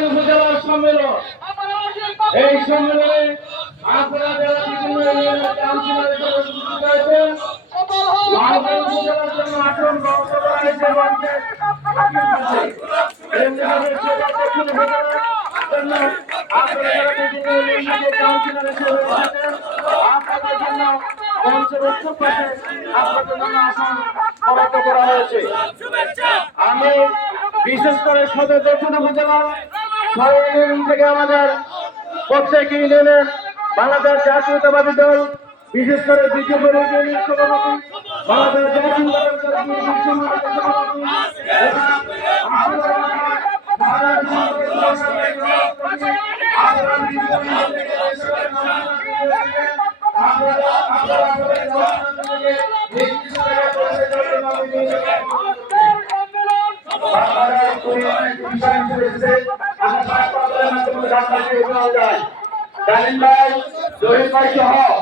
লালগঞ্জ উপজেলার সম্মেলন। এই সম্মেলনে আপনারা যারা বিভিন্ন ইউনিয়নের কাউন্সিলর হিসেবে উপস্থিত রয়েছেন, লালগঞ্জ উপজেলার জন্য আসন বরাদ্দ করা হয়েছে পঞ্চায়েত সমিতির কাছে। এমনিভাবে সেবা দক্ষিণ উপজেলার জন্য আপনারা যারা বিভিন্ন ইউনিয়নের কাউন্সিলর হিসেবে এসেছেন, আপনাদের জন্য মঞ্চের উত্তর পাশে আপনাদের জন্য আসন বরাদ্দ করা হয়েছে। আমি বিশেষ করে সদর দক্ষিণ উপজেলা ইউনিয়ন থেকে আমাদের প্রত্যেক ইউনিয়নের বাংলাদেশ জাতীয়তাবাদী দল, বিশেষ করে দ্বিতীয় ইউনিয়ন সভাপতি, বাংলাদেশ জাতীয়তাবাদী দল সভাপতি, জালিম ভাই, জহির ভাই সহ